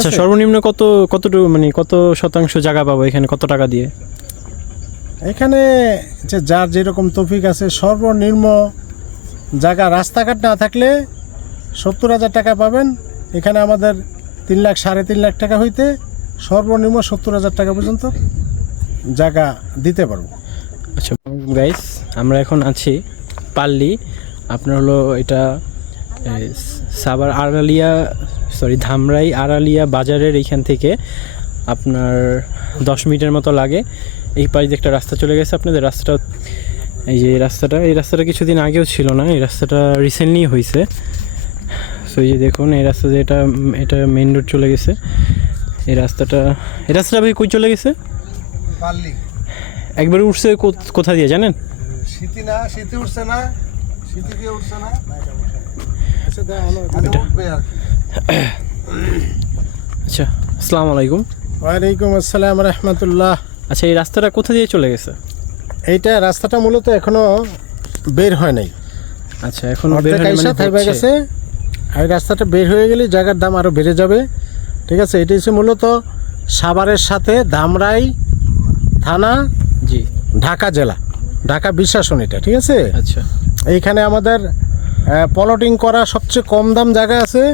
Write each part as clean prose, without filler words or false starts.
আচ্ছা, সর্বনিম্ন কতটুকু মানে কত শতাংশ জায়গা পাবো এখানে, কত টাকা দিয়ে? এখানে যে যার যেরকম তৌফিক আছে, সর্বনিম্ন জায়গা রাস্তাঘাট না থাকলে 70,000 টাকা পাবেন। এখানে আমাদের 3 লাখ 3.5 লাখ টাকা হইতে সর্বনিম্ন 70,000 টাকা পর্যন্ত জায়গা দিতে পারবো। আচ্ছা গাইস, আমরা এখন আছি পাল্লি, আপনার হলো এটা সাভার ধামরাই আড়ালিয়া বাজারের এইখান থেকে আপনার 10 মিনিটের মতো লাগে। এই পাশ দিয়ে একটা রাস্তা চলে গেছে আপনাদের। রাস্তাটা এই রাস্তাটা কিছুদিন আগেও ছিল না, এই রাস্তাটা রিসেন্টলি হয়েছে। সো এই যে দেখুন, এই রাস্তা দিয়ে এটা মেইন রোড চলে গেছে। এই রাস্তাটা ভাই কই চলে গেছে? পাল্লি একবার উঠছে কোথা দিয়ে জানেন? শীতে উঠছে না, শীতে দিয়ে উঠছে না। আচ্ছা, আসসালামু আলাইকুম। ওয়ালাইকুম আসসালাম রহমতুল্লাহ। আচ্ছা, এই রাস্তাটা কোথা দিয়ে চলে গেছে? এইটা রাস্তাটা মূলত এখনো বের হয় নাই। আচ্ছা, এখন বের হয়ে গেছে। এই রাস্তাটা বের হয়ে গেলে জায়গার দাম আরও বেড়ে যাবে। ঠিক আছে, এটা হচ্ছে মূলত সাভারের সাথে ধামরাই থানা, জি, ঢাকা জেলা, ঢাকা বিশ্বাসন এটা। ঠিক আছে, আচ্ছা, এইখানে আমাদের প্লটিং করা সবচেয়ে কম দাম জায়গা আছে।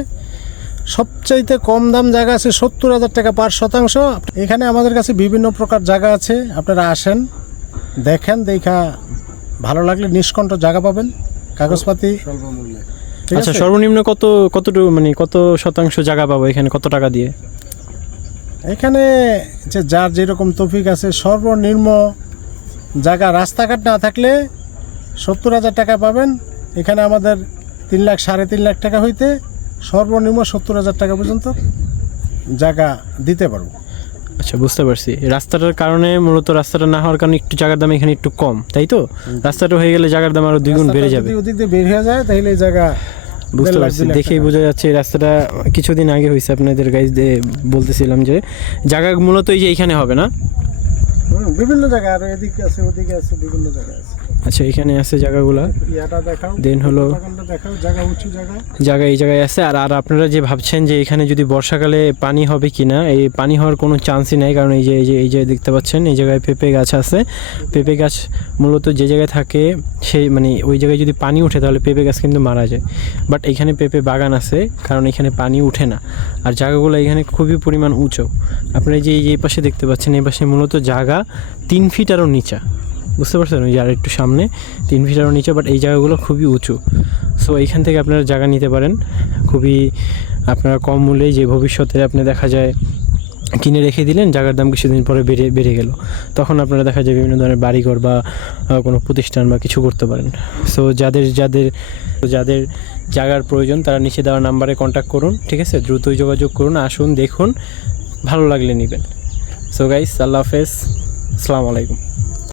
সবচাইতে কম দাম জায়গা আছে 70,000 টাকা পার শতাংশ। এখানে আমাদের কাছে বিভিন্ন প্রকার জায়গা আছে, আপনারা আসেন, দেখেন, দেখা ভালো লাগলে নিষ্কণ্ঠ জায়গা পাবেন, কাগজপাতি স্বল্পমূল্যে। আচ্ছা, সর্বনিম্ন কতটুকু মানে কত শতাংশ জায়গা পাবো এখানে, কত টাকা দিয়ে? এখানে যে যার যেরকম তৌফিক আছে, সর্বনিম্ন জায়গা রাস্তাঘাট না থাকলে 70,000 টাকা পাবেন। এখানে আমাদের 3 লাখ 3.5 লাখ টাকা হইতে সর্বনিম্ন 70,000 টাকা পর্যন্ত জায়গা দিতে পারবো। আচ্ছা, বুঝতে পারছি। রাস্তাটার কারণে, মূলত রাস্তাটা না হওয়ার কারণে একটু জায়গার দাম এখানে একটু কম, তাই তো? রাস্তাটা হয়ে গেলে জায়গার দাম আরো 2 গুণ বেড়ে যাবে। ওদিক দিয়ে বের হয়ে যায় তাহলে এই জায়গা বুঝতে পারছি, দেখেই বোঝা যাচ্ছে। এই রাস্তাটা কিছুদিন আগে হয়েছে, আপনাদের গাইজ দিয়ে বলতেছিলাম যে জায়গা মূলত এই যে এইখানে হবে না, বিভিন্ন জায়গা, আর এদিকে আছে, ওদিকে আছে, বিভিন্ন জায়গা আছে। আচ্ছা, এখানে আছে জায়গাগুলো। দেন হলো জায়গা এই জায়গায় আছে। আর আপনারা যে ভাবছেন যে এখানে যদি বর্ষাকালে পানি হবে কি না, এই পানি হওয়ার কোনো চান্সই নাই। কারণ এই যে দেখতে পাচ্ছেন, এই জায়গায় পেঁপে গাছ আছে। পেঁপে গাছ মূলত যে জায়গায় থাকে সেই মানে ওই জায়গায় যদি পানি উঠে তাহলে পেঁপে গাছ কিন্তু মারা যায়। বাট এখানে পেঁপে বাগান আছে, কারণ এখানে পানি উঠে না। আর জায়গাগুলো এখানে খুবই পরিমাণ উঁচু। আপনারা যে এই পাশে দেখতে পাচ্ছেন, এই পাশে মূলত জায়গা 3 ফিট আরও নিচা, বুঝতে পারছেন? ওই যে আর একটু সামনে 3 ফিট আরও নিচে। বাট এই জায়গাগুলো খুবই উঁচু। সো এইখান থেকে আপনারা জায়গা নিতে পারেন খুবই আপনারা কম মূল্যেই, যে ভবিষ্যতে আপনি দেখা যায় কিনে রেখে দিলেন, জায়গার দাম কিছুদিন পরে বেড়ে গেল, তখন আপনারা দেখা যায় বিভিন্ন ধরনের বাড়িঘর বা কোনো প্রতিষ্ঠান বা কিছু করতে পারেন। সো যাদের জায়গার প্রয়োজন তারা নিচে দেওয়া নাম্বারে কন্ট্যাক্ট করুন, ঠিক আছে? দ্রুতই যোগাযোগ করুন, আসুন, দেখুন, ভালো লাগলে নেবেন। সো গাইস, আল্লাহ হাফেজ, আসসালামু আলাইকুম।